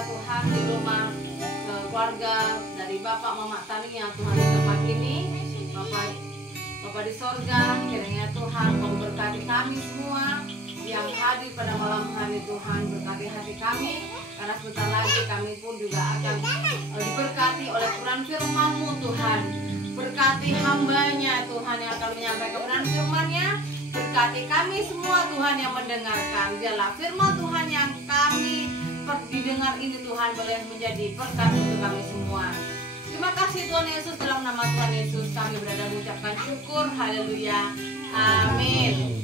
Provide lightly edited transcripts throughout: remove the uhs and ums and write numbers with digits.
Tuhan di rumah keluarga dari Bapak Mama Tania Tuhan di tempat ini. Bapak di sorga, kiranya Tuhan memberkati kami semua yang hadir pada malam hari. Tuhan berkati hati kami, karena sebentar lagi kami pun juga akan diberkati oleh Quran firman-Mu Tuhan. Berkati hambanya Tuhan yang akan menyampaikan kebenaran firman-Nya. Berkati kami semua Tuhan yang mendengarkan. Biarlah firman Tuhan yang kami didengar ini Tuhan boleh menjadi berkat untuk kami semua. Terima kasih Tuhan Yesus, dalam nama Tuhan Yesus kami berada mengucapkan syukur. Haleluya. Amin.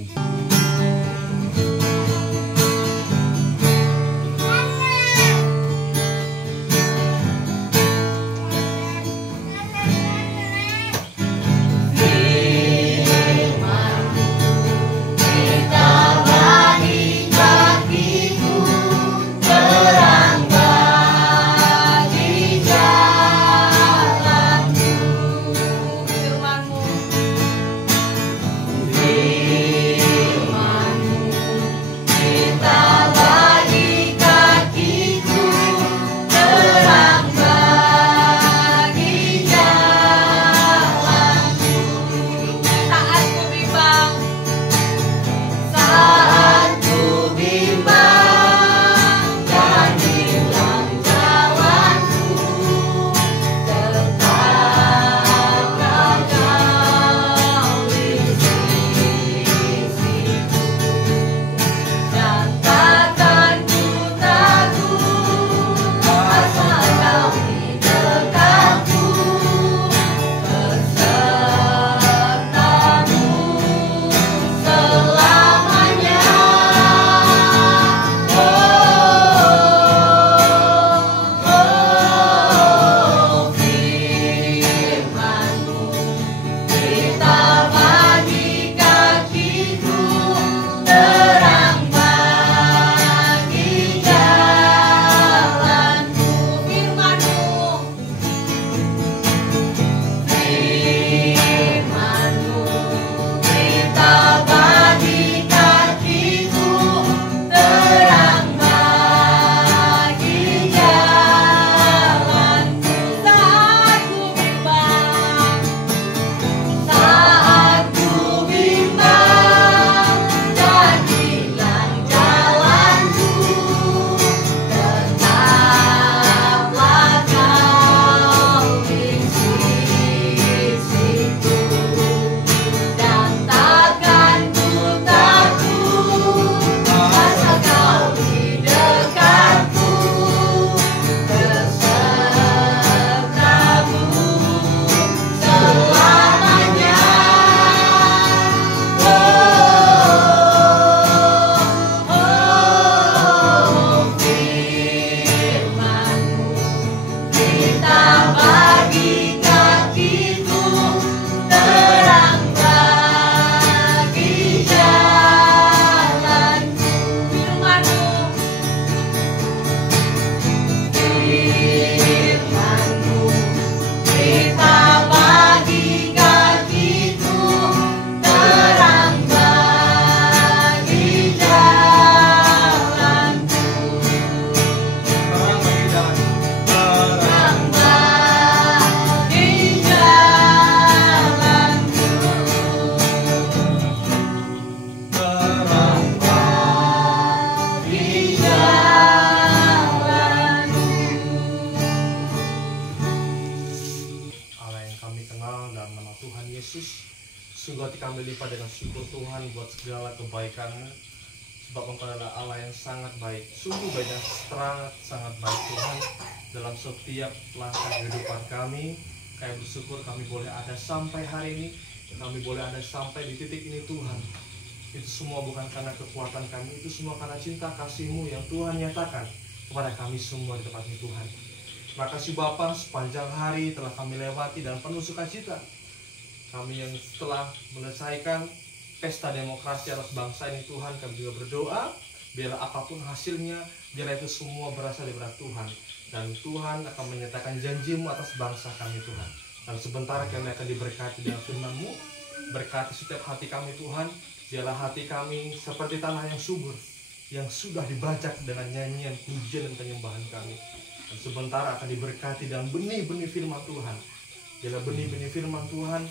Sungguh hati kami lipat dengan syukur Tuhan buat segala kebaikan-Mu, sebab Engkau adalah Allah yang sangat baik. Sungguh baik dan sangat baik Tuhan dalam setiap langkah kehidupan kami. Kami bersyukur kami boleh ada sampai hari ini, kami boleh ada sampai di titik ini Tuhan. Itu semua bukan karena kekuatan kami, itu semua karena cinta kasih-Mu yang Tuhan nyatakan kepada kami semua di tempat ini Tuhan. Terima kasih Bapa, sepanjang hari telah kami lewati dan penuh sukacita. Kami yang setelah menyelesaikan pesta demokrasi atas bangsa ini Tuhan, kami juga berdoa biarlah apapun hasilnya, biarlah itu semua berasal dari Tuhan, dan Tuhan akan menyatakan janji-Mu atas bangsa kami Tuhan. Dan sebentar kami akan diberkati dengan firman-Mu. Berkati setiap hati kami Tuhan, biarlah hati kami seperti tanah yang subur, yang sudah dibajak dengan nyanyian, pujian, dan penyembahan kami. Dan sebentar akan diberkati dengan benih-benih firman Tuhan. Bila benih-benih firman Tuhan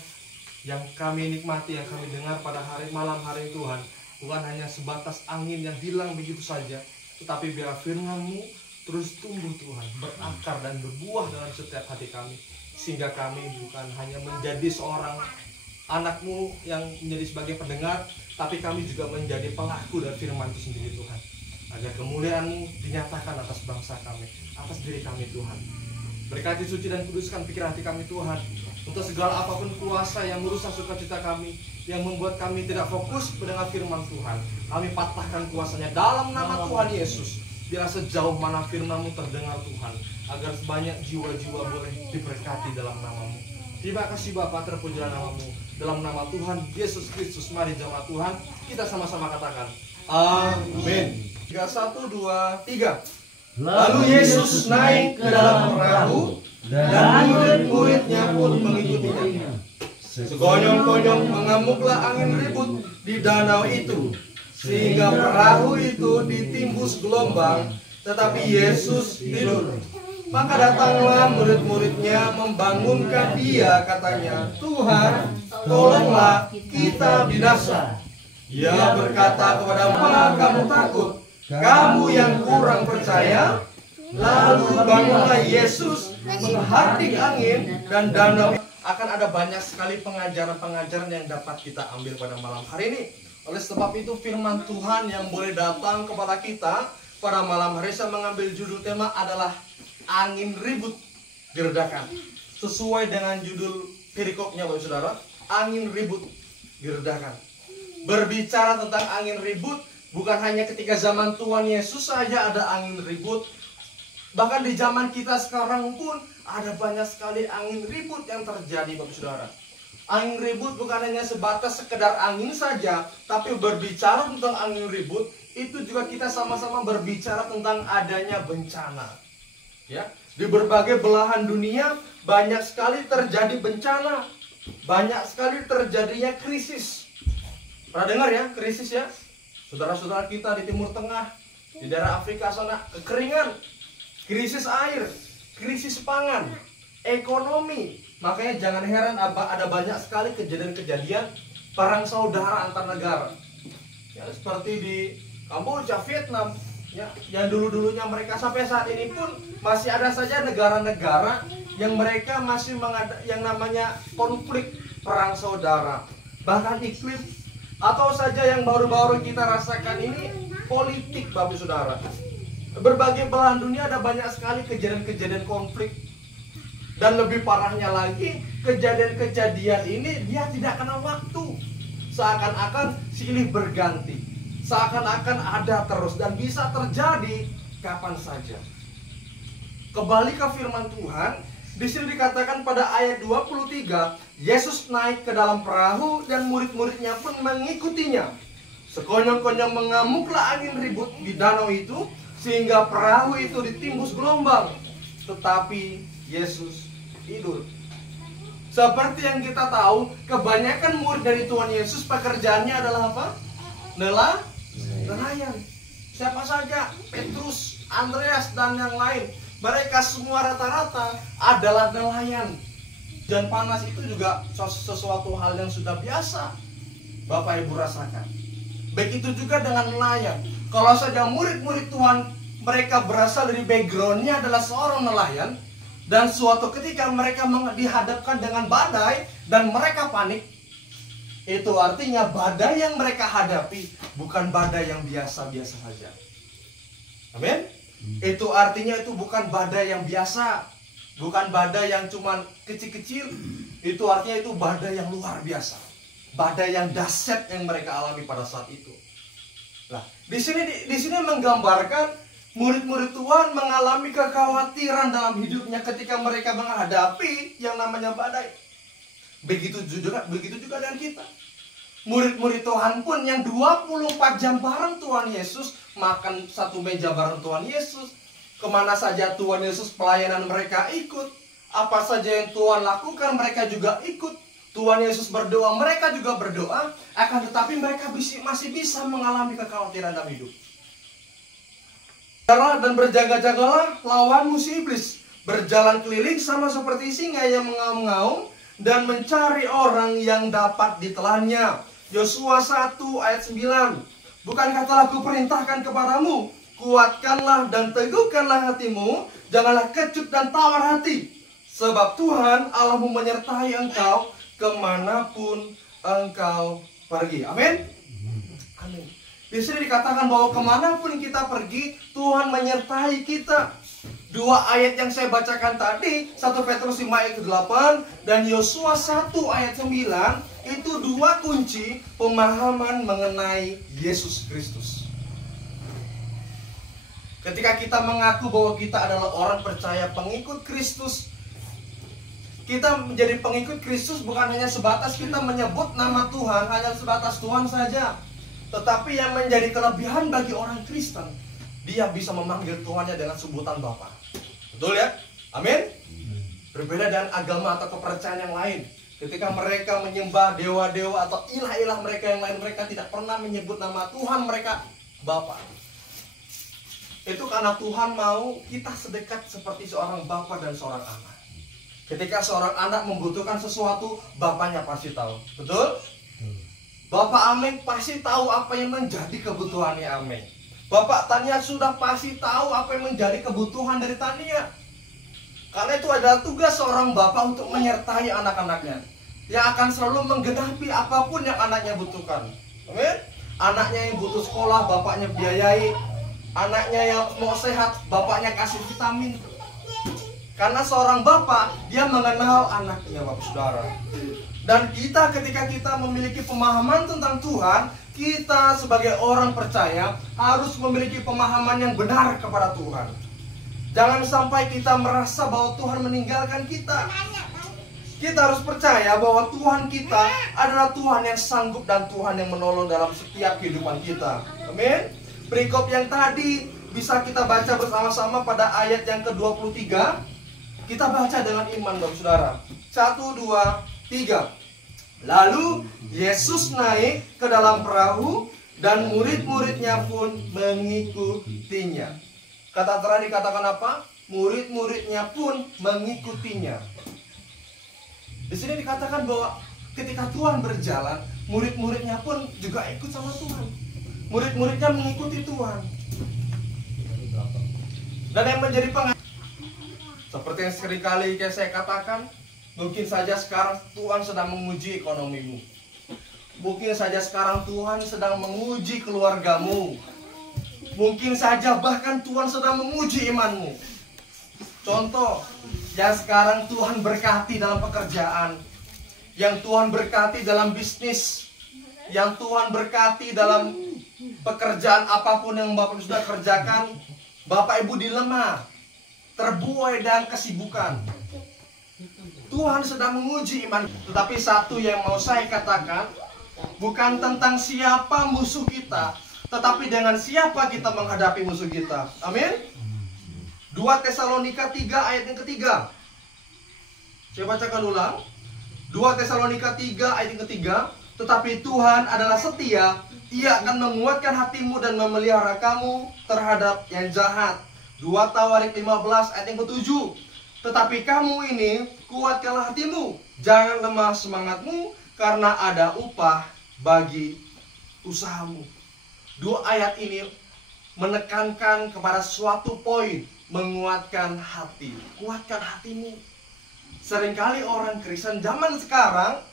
yang kami nikmati, yang kami dengar pada malam hari Tuhan, bukan hanya sebatas angin yang hilang begitu saja, tetapi biar firman-Mu terus tumbuh Tuhan, berakar dan berbuah dalam setiap hati kami, sehingga kami bukan hanya menjadi seorang anak-Mu yang menjadi sebagai pendengar, tapi kami juga menjadi pelaku dari firman itu sendiri Tuhan, agar kemuliaan-Mu dinyatakan atas bangsa kami, atas diri kami Tuhan. Berkati, suci, dan kuduskan pikiran hati kami Tuhan, untuk segala apapun kuasa yang merusak sukacita kami, yang membuat kami tidak fokus mendengar firman Tuhan, kami patahkan kuasanya dalam nama Tuhan Yesus. Biar sejauh mana firman-Mu terdengar Tuhan, agar sebanyak jiwa-jiwa boleh diberkati dalam nama-Mu. Terima kasih Bapa, terpujilah nama-Mu. Dalam nama Tuhan Yesus Kristus, mari jemaat Tuhan kita sama-sama katakan amin. 1, 2, 3. Lalu Yesus naik ke dalam perahu dan murid-muridnya pun mengikutinya. Sekonyong-konyong mengamuklah angin ribut di danau itu, sehingga perahu itu ditimbus gelombang, tetapi Yesus tidur. Maka datanglah murid-muridnya membangunkan dia, katanya, "Tuhan, tolonglah, kita binasa." Ia berkata kepada mereka, "Kamu takut? Kamu yang kurang percaya?" Lalu bangunlah Yesus menghardik angin dan danau. Akan ada banyak sekali pengajaran-pengajaran yang dapat kita ambil pada malam hari ini. Oleh sebab itu firman Tuhan yang boleh datang kepada kita pada malam hari, saya mengambil judul tema adalah angin ribut diredakan. Sesuai dengan judul perikopnya Bapak Saudara, angin ribut diredakan. Berbicara tentang angin ribut, bukan hanya ketika zaman Tuhan Yesus saja ada angin ribut. Bahkan di zaman kita sekarang pun ada banyak sekali angin ribut yang terjadi Bapak Saudara. Angin ribut bukan hanya sebatas sekedar angin saja, tapi berbicara tentang angin ribut, itu juga kita sama-sama berbicara tentang adanya bencana. Ya, di berbagai belahan dunia banyak sekali terjadi bencana, banyak sekali terjadinya krisis. Pernah dengar ya krisis ya? Saudara-saudara kita di Timur Tengah, di daerah Afrika sana, kekeringan, krisis air, krisis pangan, ekonomi. Makanya jangan heran ada banyak sekali kejadian-kejadian perang saudara antar negara. Ya, seperti di Kamboja, Vietnam, ya, yang dulu-dulunya mereka sampai saat ini pun masih ada saja negara-negara yang mereka masih yang namanya konflik perang saudara. Bahkan iklim atau saja yang baru-baru kita rasakan ini politik Bapak Saudara. Berbagai belahan dunia ada banyak sekali kejadian-kejadian konflik. Dan lebih parahnya lagi, kejadian-kejadian ini dia tidak kenal waktu. Seakan-akan silih berganti, seakan-akan ada terus dan bisa terjadi kapan saja. Kembali ke firman Tuhan, di sini dikatakan pada ayat 23, Yesus naik ke dalam perahu dan murid-muridnya pun mengikutinya. Sekonyong-konyong mengamuklah angin ribut di danau itu, sehingga perahu itu ditimbus gelombang. Tetapi Yesus tidur. Seperti yang kita tahu, kebanyakan murid dari Tuhan Yesus pekerjaannya adalah apa? Nelayan. Siapa saja? Petrus, Andreas, dan yang lain. Mereka semua rata-rata adalah nelayan. Dan panas itu juga sesuatu hal yang sudah biasa Bapak Ibu rasakan. Begitu juga dengan nelayan. Kalau saja murid-murid Tuhan mereka berasal dari backgroundnya adalah seorang nelayan, dan suatu ketika mereka dihadapkan dengan badai dan mereka panik, itu artinya badai yang mereka hadapi bukan badai yang biasa-biasa saja. Amin. Itu artinya itu bukan badai yang biasa, bukan badai yang cuma kecil-kecil. Itu artinya itu badai yang luar biasa, badai yang dahsyat yang mereka alami pada saat itu. Nah, di sini menggambarkan murid-murid Tuhan mengalami kekhawatiran dalam hidupnya ketika mereka menghadapi yang namanya badai. Begitu juga dengan kita. Murid-murid Tuhan pun yang 24 jam bareng Tuhan Yesus, makan satu meja bareng Tuhan Yesus, kemana saja Tuhan Yesus pelayanan mereka ikut, apa saja yang Tuhan lakukan mereka juga ikut. Tuhan Yesus berdoa, mereka juga berdoa, akan tetapi mereka masih bisa mengalami kekhawatiran dalam hidup. Dan berjaga-jagalah lawanmu si iblis, berjalan keliling sama seperti singa yang mengaum-ngaum dan mencari orang yang dapat ditelannya. Yosua 1 ayat 9. Bukankah telah kuperintahkan kepadamu, kuatkanlah dan teguhkanlah hatimu, janganlah kecut dan tawar hati, sebab Tuhan Allahmu menyertai engkau kemanapun engkau pergi. Amin. Amin. Di sini dikatakan bahwa kemanapun kita pergi, Tuhan menyertai kita. Dua ayat yang saya bacakan tadi, 1 Petrus 5 ayat ke-8 dan Yosua 1 ayat 9, itu dua kunci pemahaman mengenai Yesus Kristus. Ketika kita mengaku bahwa kita adalah orang percaya pengikut Kristus, kita menjadi pengikut Kristus bukan hanya sebatas kita menyebut nama Tuhan, hanya sebatas Tuhan saja. Tetapi yang menjadi kelebihan bagi orang Kristen, dia bisa memanggil Tuhannya dengan sebutan Bapa. Betul ya? Amin? Berbeda dengan agama atau kepercayaan yang lain. Ketika mereka menyembah dewa-dewa atau ilah-ilah mereka yang lain, mereka tidak pernah menyebut nama Tuhan mereka Bapa. Itu karena Tuhan mau kita sedekat seperti seorang bapa dan seorang anak. Ketika seorang anak membutuhkan sesuatu, bapaknya pasti tahu. Betul? Bapak Ameng pasti tahu apa yang menjadi kebutuhannya Ameng. Bapak Tania sudah pasti tahu apa yang menjadi kebutuhan dari Tania. Karena itu adalah tugas seorang bapak untuk menyertai anak-anaknya, yang akan selalu menggenapi apapun yang anaknya butuhkan. Amin? Anaknya yang butuh sekolah, bapaknya biayai. Anaknya yang mau sehat, bapaknya kasih vitamin. Karena seorang bapak, dia mengenal anaknya, Bapak Saudara. Dan kita ketika kita memiliki pemahaman tentang Tuhan, kita sebagai orang percaya harus memiliki pemahaman yang benar kepada Tuhan. Jangan sampai kita merasa bahwa Tuhan meninggalkan kita. Kita harus percaya bahwa Tuhan kita adalah Tuhan yang sanggup dan Tuhan yang menolong dalam setiap kehidupan kita. Amin. Perikop yang tadi bisa kita baca bersama-sama pada ayat yang ke-23. Kita baca dengan iman, Bapak Saudara. 1, 2, 3. Lalu Yesus naik ke dalam perahu dan murid-muridnya pun mengikutinya. Kata terakhir dikatakan apa? Murid-muridnya pun mengikutinya. Di sini dikatakan bahwa ketika Tuhan berjalan, murid-muridnya pun juga ikut sama Tuhan. Murid-muridnya mengikuti Tuhan. Dan yang menjadi seperti yang seringkali saya katakan, mungkin saja sekarang Tuhan sedang menguji ekonomimu. Mungkin saja sekarang Tuhan sedang menguji keluargamu. Mungkin saja bahkan Tuhan sedang menguji imanmu. Contoh, yang sekarang Tuhan berkati dalam pekerjaan, yang Tuhan berkati dalam bisnis, yang Tuhan berkati dalam pekerjaan apapun yang Bapak sudah kerjakan, Bapak Ibu dilema, terbuai dan kesibukan. Tuhan sedang menguji iman. Tetapi satu yang mau saya katakan, bukan tentang siapa musuh kita, tetapi dengan siapa kita menghadapi musuh kita. Amin. 2 Tesalonika 3 ayat yang ketiga. Saya bacakan ulang. 2 Tesalonika 3 ayat yang ketiga. Tetapi Tuhan adalah setia, Ia akan menguatkan hatimu dan memelihara kamu terhadap yang jahat. 2 Tawarik 15 ayat yang ke-7. Tetapi kamu ini kuatkanlah hatimu, jangan lemah semangatmu, karena ada upah bagi usahamu. Dua ayat ini menekankan kepada suatu poin, menguatkan hati. Kuatkan hatimu. Seringkali orang Kristen zaman sekarang,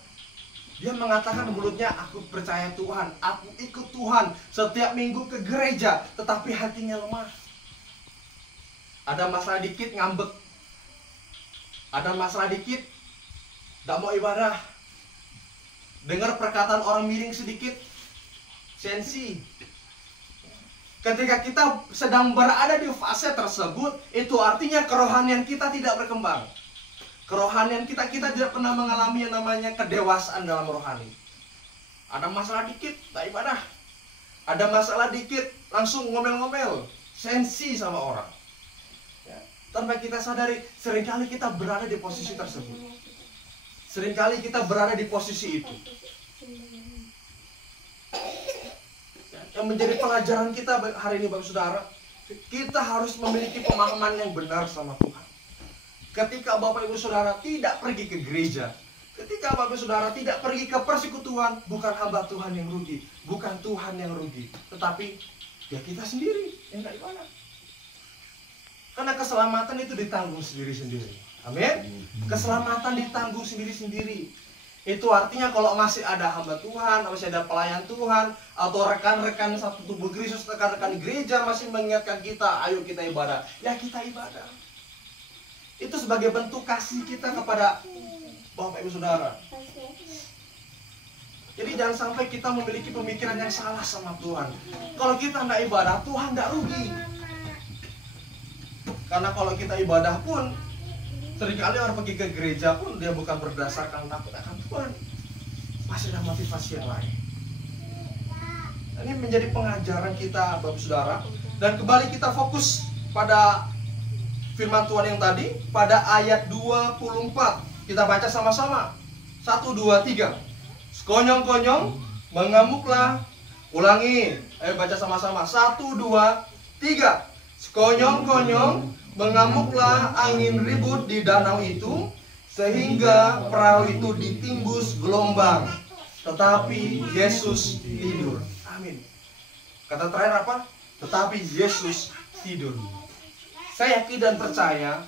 dia mengatakan mulutnya, aku percaya Tuhan, aku ikut Tuhan, setiap minggu ke gereja, tetapi hatinya lemah. Ada masalah dikit ngambek. Ada masalah dikit tidak mau ibadah. Dengar perkataan orang miring sedikit, sensi. Ketika kita sedang berada di fase tersebut, itu artinya kerohanian kita tidak berkembang. Kerohanian kita tidak pernah mengalami yang namanya kedewasaan dalam rohani. Ada masalah dikit, tak ibadah. Ada masalah dikit, langsung ngomel-ngomel, sensi sama orang. Ya. Tanpa kita sadari, seringkali kita berada di posisi tersebut. Seringkali kita berada di posisi itu. Yang menjadi pelajaran kita hari ini, Bapak Saudara, Kita harus memiliki pemahaman yang benar sama Tuhan. Ketika Bapak Ibu Saudara tidak pergi ke gereja, ketika Bapak Ibu Saudara tidak pergi ke persekutuan, bukan hamba Tuhan yang rugi, bukan Tuhan yang rugi, tetapi ya kita sendiri yang nggak ibadah. Karena keselamatan itu ditanggung sendiri-sendiri. Amin. Keselamatan ditanggung sendiri-sendiri. Itu artinya kalau masih ada hamba Tuhan, masih ada pelayan Tuhan, atau rekan-rekan satu tubuh Kristus, rekan-rekan gereja masih mengingatkan kita, ayo kita ibadah. Ya kita ibadah. Itu sebagai bentuk kasih kita kepada Bapak Ibu Saudara. Jadi jangan sampai kita memiliki pemikiran yang salah sama Tuhan. Kalau kita tidak ibadah, Tuhan tidak rugi. Karena kalau kita ibadah pun, seringkali orang pergi ke gereja pun dia bukan berdasarkan takut akan Tuhan, masih ada motivasi yang lain. Ini menjadi pengajaran kita Bapak Saudara. Dan kembali kita fokus pada firman Tuhan yang tadi, pada ayat 24. Kita baca sama-sama. 1, 2, 3. Sekonyong-konyong mengamuklah. Ulangi, ayo baca sama-sama. 1, 2, 3. Sekonyong-konyong mengamuklah angin ribut di danau itu, sehingga perahu itu ditimbus gelombang. Tetapi Yesus tidur. Amin. Kata terakhir apa? Tetapi Yesus tidur. Saya yakin dan percaya,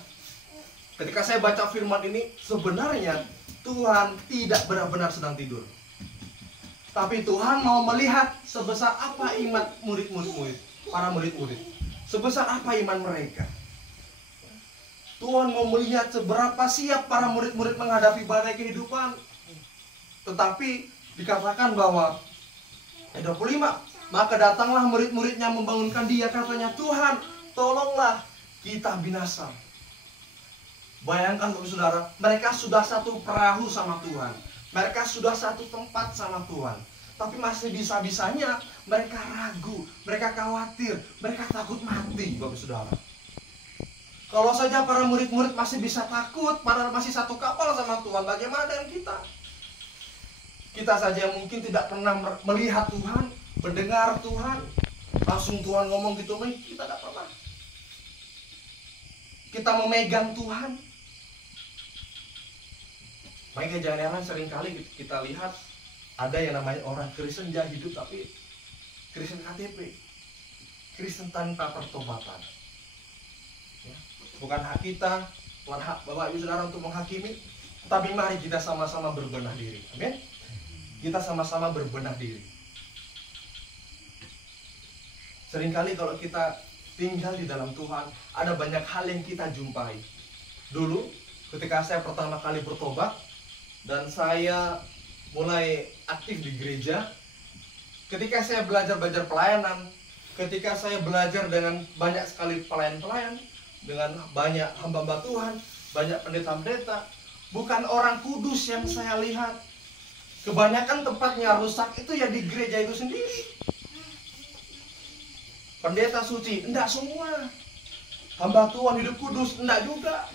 ketika saya baca firman ini, sebenarnya Tuhan tidak benar-benar sedang tidur. Tapi Tuhan mau melihat sebesar apa iman murid-murid, para murid-murid. Sebesar apa iman mereka. Tuhan mau melihat seberapa siap para murid-murid menghadapi badai kehidupan. Tetapi dikatakan bahwa ayat 25, maka datanglah murid-muridnya membangunkan dia, katanya, Tuhan, tolonglah, kita binasa. Bayangkan Bapak Saudara, mereka sudah satu perahu sama Tuhan. Mereka sudah satu tempat sama Tuhan. Tapi masih bisa-bisanya mereka ragu, mereka khawatir, mereka takut mati, Bapak Saudara. Kalau saja para murid-murid masih bisa takut, padahal masih satu kapal sama Tuhan, bagaimana dengan kita? Kita saja mungkin tidak pernah melihat Tuhan, mendengar Tuhan, langsung Tuhan ngomong gitu, kita tidak pernah. Kita memegang Tuhan. Makanya jangan heran seringkali kita lihat ada yang namanya orang Kristen dia hidup tapi Kristen KTP, Kristen tanpa pertobatan. Ya. Bukan hak kita, bukan hak Bapak Ibu Saudara untuk menghakimi, tapi mari kita sama-sama berbenah diri. Amin. Kita sama-sama berbenah diri. Seringkali kalau kita tinggal di dalam Tuhan, ada banyak hal yang kita jumpai. Dulu ketika saya pertama kali bertobat dan saya mulai aktif di gereja, ketika saya belajar pelayanan, ketika saya belajar dengan banyak sekali pelayan-pelayan, dengan banyak hamba-hamba Tuhan, banyak pendeta-pendeta, bukan orang kudus yang saya lihat. Kebanyakan tempatnya rusak itu ya di gereja itu sendiri. Pendeta suci, enggak semua. Hamba Tuhan hidup kudus, enggak juga.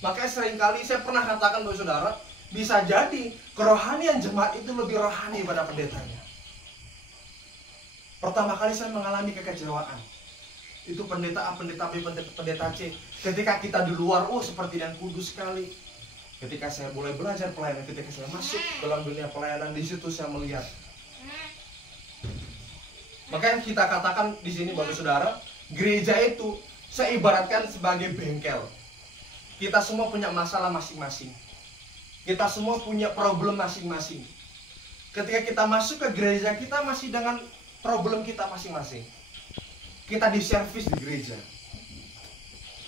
Makanya seringkali saya pernah katakan Bapak Saudara, bisa jadi kerohanian jemaat itu lebih rohani pada pendetanya. Pertama kali saya mengalami kekecewaan. Itu pendeta A, pendeta B, pendeta C. Ketika kita di luar, seperti yang kudus sekali. Ketika saya mulai belajar pelayanan, ketika saya masuk dalam dunia pelayanan, di situ saya melihat. Makanya kita katakan di sini Bapak Saudara, gereja itu saya ibaratkan sebagai bengkel. Kita semua punya masalah masing-masing. Kita semua punya problem masing-masing. Ketika kita masuk ke gereja, kita masih dengan problem kita masing-masing. Kita diservis di gereja.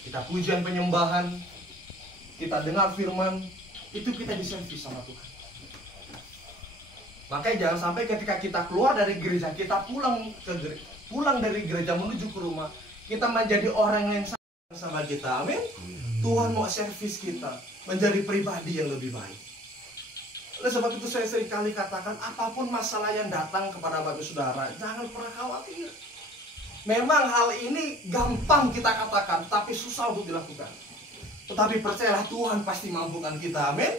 Kita pujian penyembahan, kita dengar firman, itu kita diservis sama Tuhan. Makanya jangan sampai ketika kita keluar dari gereja, kita pulang dari gereja menuju ke rumah, kita menjadi orang yang sama kita. Amin. Tuhan mau servis kita menjadi pribadi yang lebih baik. Oleh sebab itu saya seringkali katakan, apapun masalah yang datang kepada Bapak Saudara, jangan pernah khawatir. Memang hal ini gampang kita katakan, tapi susah untuk dilakukan. Tetapi percayalah, Tuhan pasti mampukan kita. Amin.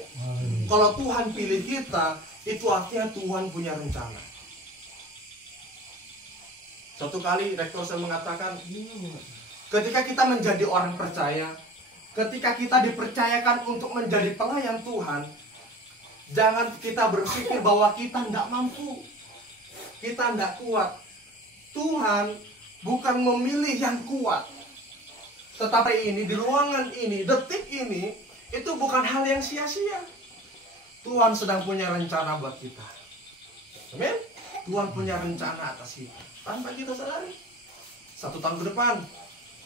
Kalau Tuhan pilih kita, itu artinya Tuhan punya rencana. Suatu kali rektor saya mengatakan, ketika kita menjadi orang percaya, ketika kita dipercayakan untuk menjadi pelayan Tuhan, jangan kita berpikir bahwa kita tidak mampu, kita tidak kuat. Tuhan bukan memilih yang kuat, tetapi ini, di ruangan ini, detik ini, itu bukan hal yang sia-sia. Tuhan sedang punya rencana buat kita. Amin. Tuhan punya rencana atas kita tanpa kita sadari. 1 tahun ke depan,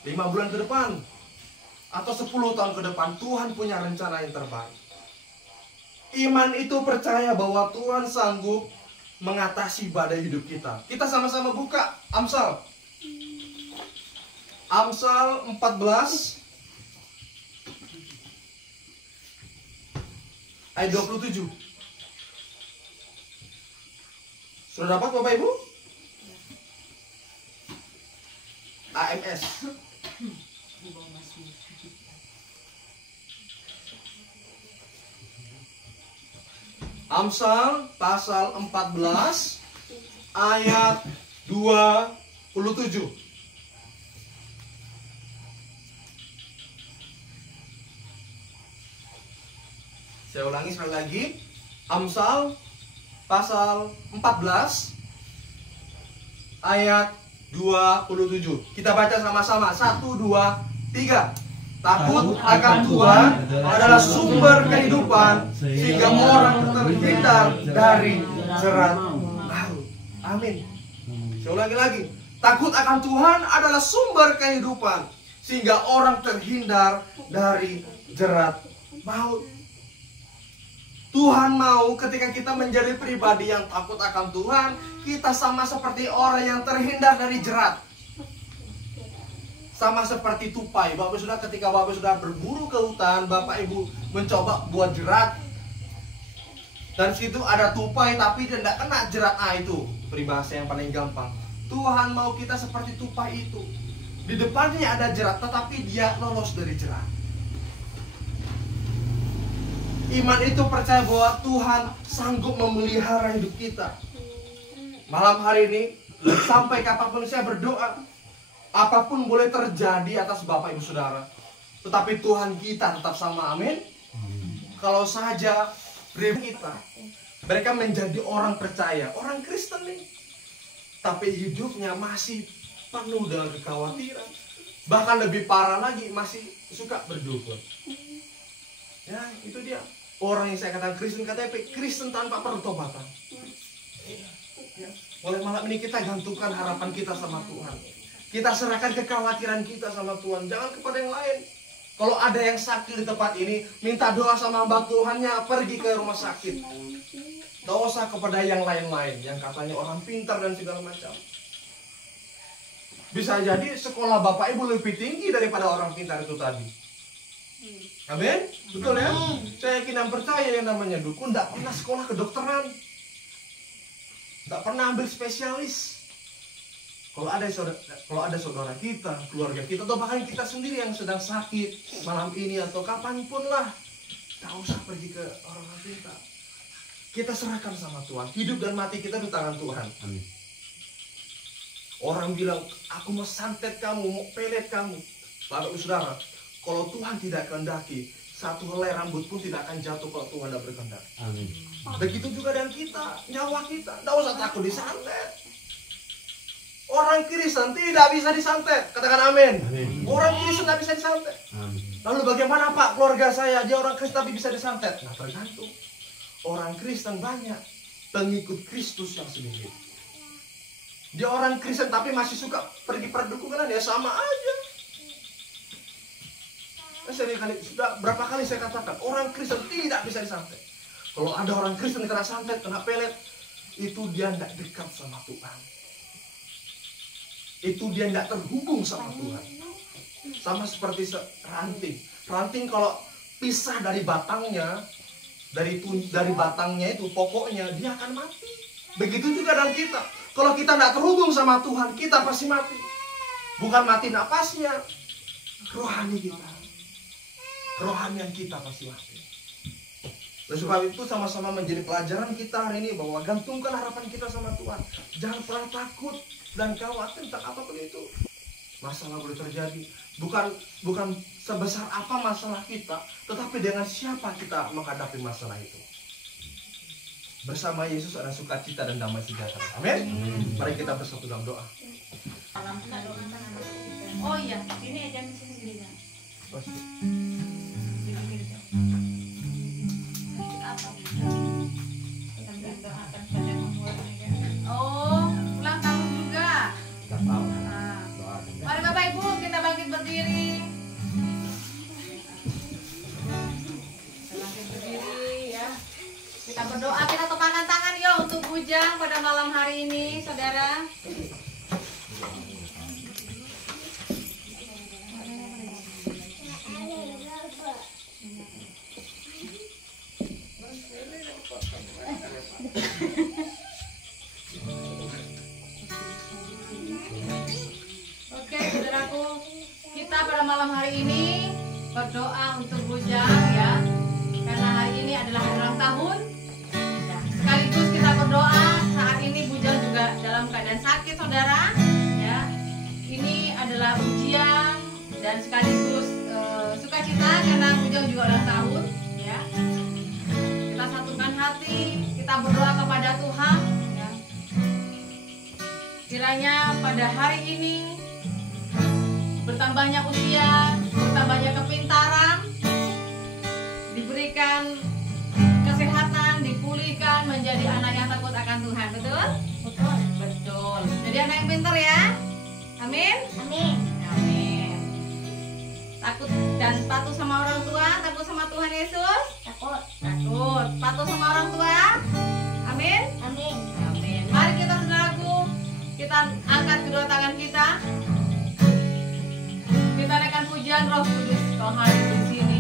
5 bulan ke depan, atau 10 tahun ke depan, Tuhan punya rencana yang terbaik. Iman itu percaya bahwa Tuhan sanggup mengatasi badai hidup kita. Kita sama-sama buka Amsal. Amsal 14 ayat 27. Sudah dapat Bapak Ibu? AMS. Amsal pasal 14 ayat 27. Saya ulangi sekali lagi. Amsal pasal 14 ayat 27. Kita baca sama-sama. 1, 2, 3. Takut akan Tuhan adalah sumber kehidupan, sehingga orang terhindar dari jerat maut. Amin. Saya ulangi lagi. Takut akan Tuhan adalah sumber kehidupan, sehingga orang terhindar dari jerat maut. Tuhan mau ketika kita menjadi pribadi yang takut akan Tuhan, kita sama seperti orang yang terhindar dari jerat. Sama seperti tupai. Bapak Saudara, ketika Bapak Saudara berburu ke hutan, Bapak Ibu mencoba buat jerat, dan situ ada tupai tapi dia tidak kena jerat. Itu peribahasa yang paling gampang. Tuhan mau kita seperti tupai itu. Di depannya ada jerat, tetapi dia lolos dari jerat. Iman itu percaya bahwa Tuhan sanggup memelihara hidup kita. Malam hari ini, sampai kapanpun saya berdoa, apapun boleh terjadi atas Bapak Ibu Saudara, tetapi Tuhan kita tetap sama. Amin. Kalau saja kita, mereka menjadi orang percaya, orang Kristen nih, tapi hidupnya masih penuh dengan kekhawatiran. Bahkan lebih parah lagi, masih suka berdukun. Ya, itu dia. Orang yang saya katakan Kristen KTP, Kristen tanpa pertobatan. Ya. Oleh malam ini kita gantungkan harapan kita sama Tuhan. Kita serahkan kekhawatiran kita sama Tuhan, jangan kepada yang lain. Kalau ada yang sakit di tempat ini, minta doa sama hamba Tuhannya, pergi ke rumah sakit. Tidak usah kepada yang lain-lain, yang katanya orang pintar dan segala macam. Bisa jadi sekolah Bapak Ibu lebih tinggi daripada orang pintar itu tadi. Amin? Betul ya? Saya yakin dan percaya yang namanya dukun tidak pernah sekolah kedokteran, tidak pernah ambil spesialis. Kalau ada saudara kita, keluarga kita, atau bahkan kita sendiri yang sedang sakit malam ini atau kapanpun lah, tak usah pergi ke orang pintar. Kita serahkan sama Tuhan. Hidup dan mati kita di tangan Tuhan. Amin. Orang bilang, aku mau santet kamu, mau pelet kamu. Bapak Saudara, kalau Tuhan tidak kehendaki, satu helai rambut pun tidak akan jatuh kalau Tuhan tidak berkehendak. Amin. Begitu juga dengan kita, nyawa kita. Tidak usah takut disantet. Orang Kristen tidak bisa disantet. Katakan amin. Amin. Orang Kristen tidak bisa disantet. Amin. Lalu bagaimana Pak, keluarga saya, dia orang Kristen tapi bisa disantet? Nah, tergantung. Orang Kristen banyak pengikut Kristus yang sedikit. Dia orang Kristen tapi masih suka pergi perdukunan, ya sama aja. Sudah berapa kali saya katakan, orang Kristen tidak bisa disantet. Kalau ada orang Kristen kena santet, kena pelet, itu dia tidak dekat sama Tuhan. Itu dia tidak terhubung sama Tuhan. Sama seperti ranting. Ranting kalau pisah dari batangnya, dari batangnya itu, pokoknya dia akan mati. Begitu juga dengan kita. Kalau kita tidak terhubung sama Tuhan, kita pasti mati. Bukan mati napasnya, rohani kita. Rohanian kita pasti mati. Oleh sebab itu sama-sama menjadi pelajaran kita hari ini bahwa gantungkan harapan kita sama Tuhan. Jangan pernah takut dan khawatir tentang apapun itu. Masalah boleh terjadi, bukan sebesar apa masalah kita, tetapi dengan siapa kita menghadapi masalah itu. Bersama Yesus ada sukacita dan damai sejahtera. Amin. Mari kita bersatu dalam doa. Oh iya, ini aja sendiri. Oh, ulang tahun juga. Nah, mari Bapak Ibu kita bangkit berdiri. Kita bangkit berdiri ya. Kita berdoa, kita tepangkan tangan yuk untuk Bujang pada malam hari ini, saudara. Oke, saudaraku, kita pada malam hari ini berdoa untuk Bujang ya, karena hari ini adalah hari ulang tahun. Sekaligus kita berdoa saat ini Bujang juga dalam keadaan sakit, saudara. Ya, ini adalah ujian dan sekaligus sukacita karena Bujang juga ulang tahun. Ya, kita satukan hati, kita berdoa kepada Tuhan. Ya. Kiranya pada hari ini bertambahnya usia, bertambahnya kepintaran, diberikan kesehatan, dipulihkan menjadi anak yang takut akan Tuhan. Betul? Betul. Betul. Jadi anak yang pintar ya. Amin. Amin. Amin. Takut dan patuh sama orang tua, takut sama Tuhan Yesus. Takut. Takut, patuh sama orang tua. Amin. Amin. Amin. Mari kita saudaraku, kita angkat kedua tangan kita. Kita naikkan pujian Roh Kudus kau hadir di sini.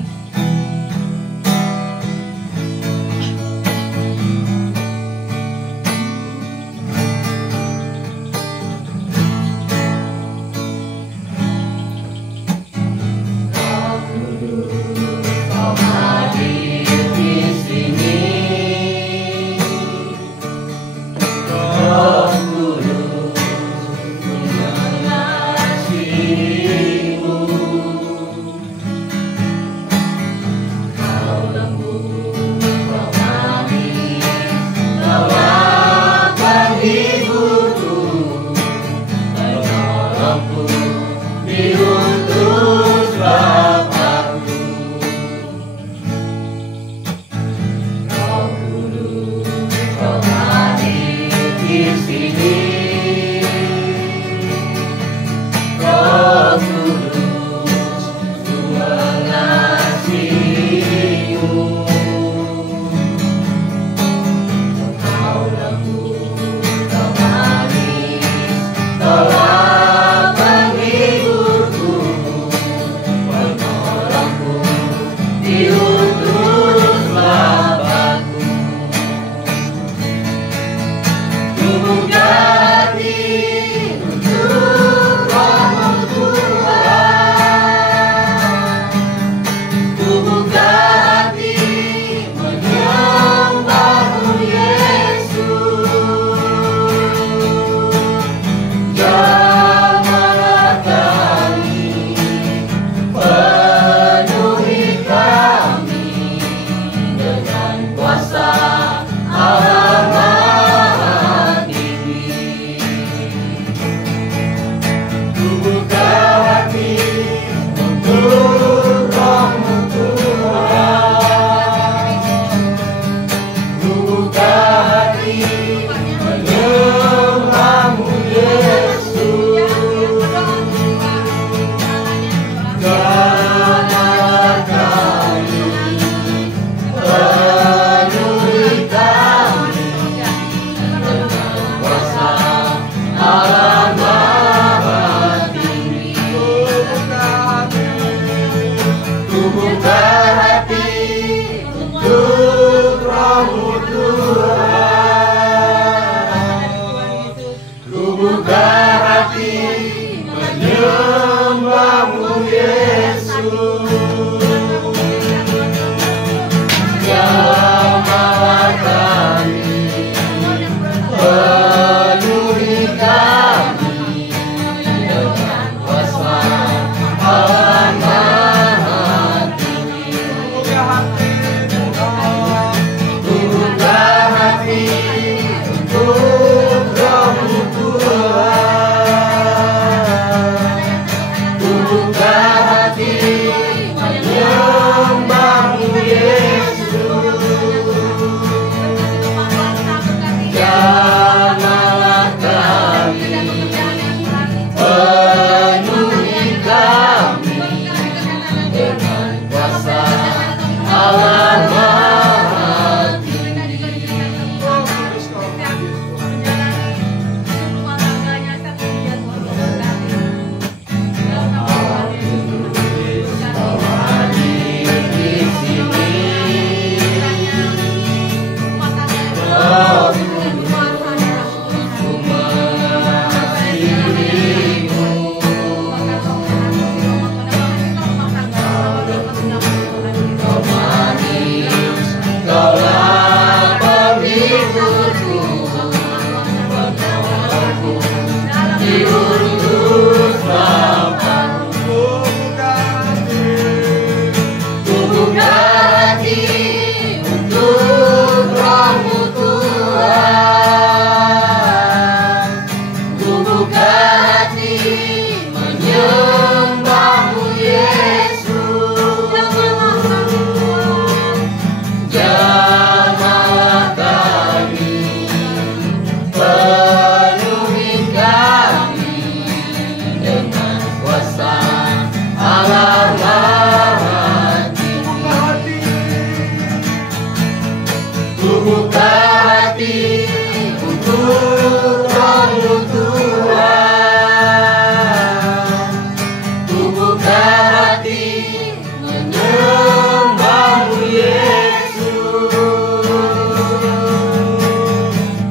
Sembahmu Yesus,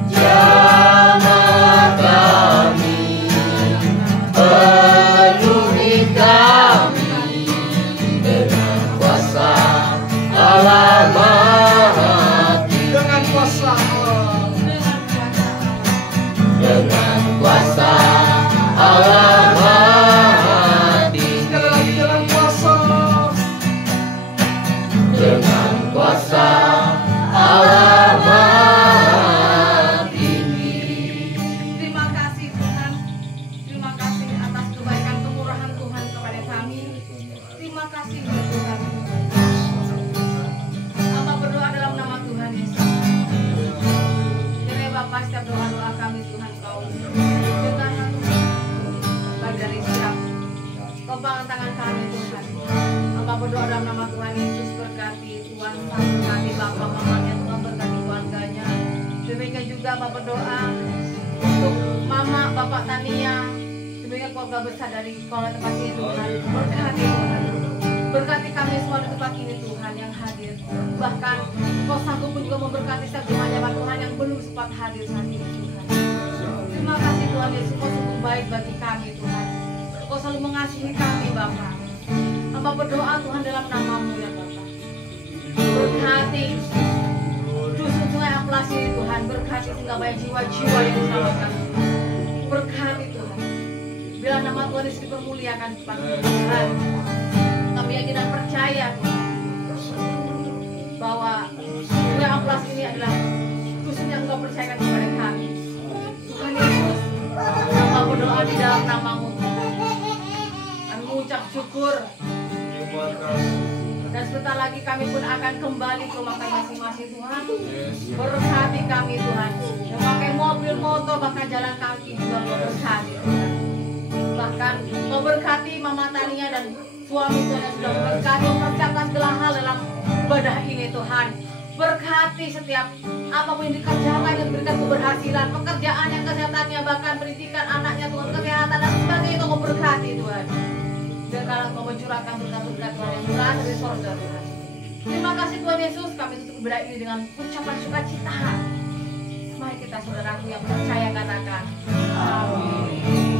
jamah kami, penuhi kami dengan kuasa Allah Maha Tinggi. Dengan kuasa Allah, dengan kuasa Allah Maha Tinggi. Sekali lagi, dengan kuasa, dengan kuasa Allah Maha Tinggi. Terima kasih Tuhan. Terima kasih atas kebaikan kemurahan Tuhan kepada kami. Terima kasih ya Tuhan. Hamba berdoa dalam nama Tuhan Yesus. Kiranya Bapa, setiap doa-doa kami Tuhan Kau dengar baik dari siap. Kau bangun tangan kami Tuhan. Hamba berdoa dalam nama Tuhan Yesus, berkati Tuhan, berkati Bapak mamanya Tuhan, berkati keluarganya. Demikian juga Hamba berdoa untuk Mama, Bapak Tania, demikian keluarga besar dari sekolah tempat ini Tuhan. Berkati Tuhan. Berkati kami semua di tempat ini Tuhan yang hadir. Bahkan Kau sanggup pun juga memberkati setiap jemaat Tuhan yang belum sempat hadir saat ini Tuhan. Terima kasih Tuhan Yesus, Kau sungguh baik bagi kami Tuhan. Kau selalu mengasihi kami Bapa. Hamba berdoa Tuhan dalam nama-Mu ya Bapa. Berkati dusun Sungai Amplas ini Tuhan. Berkati sehingga banyak jiwa-jiwa yang diselamatkan. Berkati Tuhan. Bila nama Tuhan Yesus dipermuliakan di tempat ini Tuhan. Kami yakin dan percaya Tuhan, bahwa Sungai Amplas ini adalah dusun yang Kau percayakan kepada kami. Tuhan Yesus, hamba berdoa di dalam nama-Mu Tuhan. Kami mengucap syukur. Dan sebentar lagi kami pun akan kembali ke rumah kami masing-masing Tuhan. Berkati kami Tuhan. Yang pakai mobil, motor, bahkan jalan kaki juga Kau berkati Tuhan. Bahkan Kau berkati Mama Tania dan suami Tuhan yang sudah memberkati, mempersiapkan segala hal dalam ibadah ini Tuhan. Berkati setiap apapun yang dikerjakan dan berikan keberhasilan, pekerjaannya, kesehatannya, bahkan pendidikan anaknya Tuhan, kesehatan dan sebagainya Kau berkati Tuhan. Dan kalau Kau mencurahkan berkat-berkat Tuhan yang murah dari surga Tuhan. Terima kasih Tuhan Yesus, kami tutup ibadah ini dengan ucapan sukacita. Mari kita saudaraku yang percaya katakan amin.